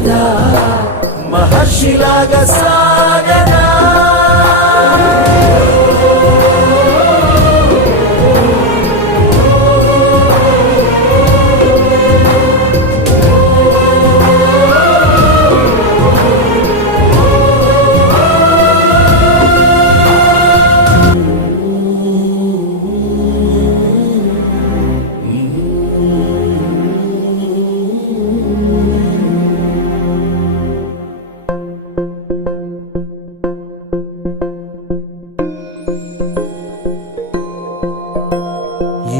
కథ మహర్షిలాగా సాగరా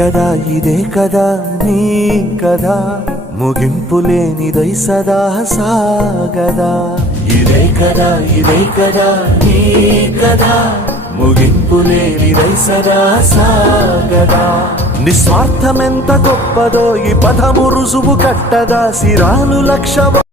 కదా ఇదే కదా నీ కదా. ముగింపు లేనిదై సదా సాగదా. ఇదే కదా ఇదే కదా నీ కదా. ముగింపు లేనిదై సదా సాగదా. నిస్వార్థమెంత గొప్పదో ఈ పదము రుజువు కట్టదా. సిరాలు లక్ష